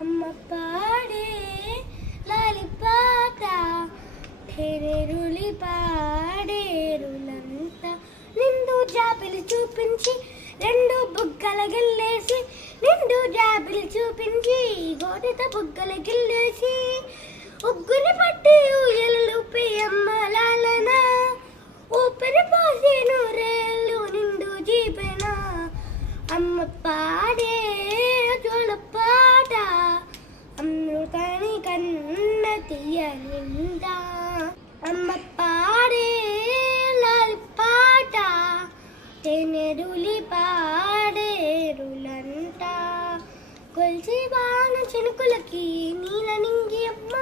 అమ్మ పాడే లాలి పాట తెరెరులి పాడేరులంతా నిండు జాబిలి చూపించి రెండు బుగ్గల గిల్లేసి నిండు జాబిలి చూపించి గోటిత బుగ్గల గిల్లేసి ఉగ్గుని పట్టి ఊయలూపి అమ్మ లాలన ఊపిరి పోసి నూరేళ్ళు నిండు జీపెన అమ్మ పాడే జోల పాట అమృతాని కన్న తీయనిందా అమ్మ పాడే లాలి పాట తెనెరులి పాడేరులంట కొలిసి వాన చినుకులకి నీల నింగి అమ్మ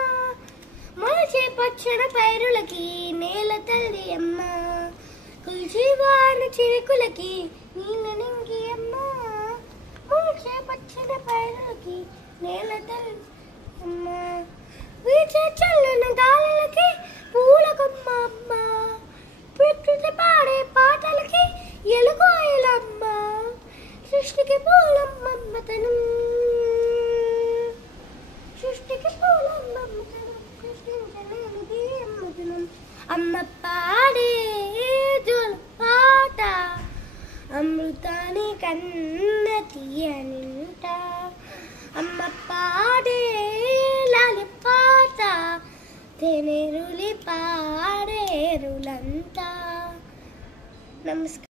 మొలచే పచ్చన పైరులకి నేల తల్లి అమ్మ కొలిసి వాన చినుకులకి నీల నింగి అమ్మ మొలచే పచ్చన పైరులకి నేల తల్లి అమ్మ వీచే చల్లని గాలులకి పూలకమ్మ అమ్మ ప్రకృతి పాడే పాటలకి ఎలుగోయలమ్మ సృష్టికి పూలమ్మమ్మతనం సృష్టికి పూలమ్మమ్మతనం సృష్టించలేనిది అమ్మతనం అమ్మ పాడే జోల పాట అమృతాని కన్న తీయనింట అమ్మ పాడే లాలి పాట తెనెరులి పాడేరులంతా నమస్కారం.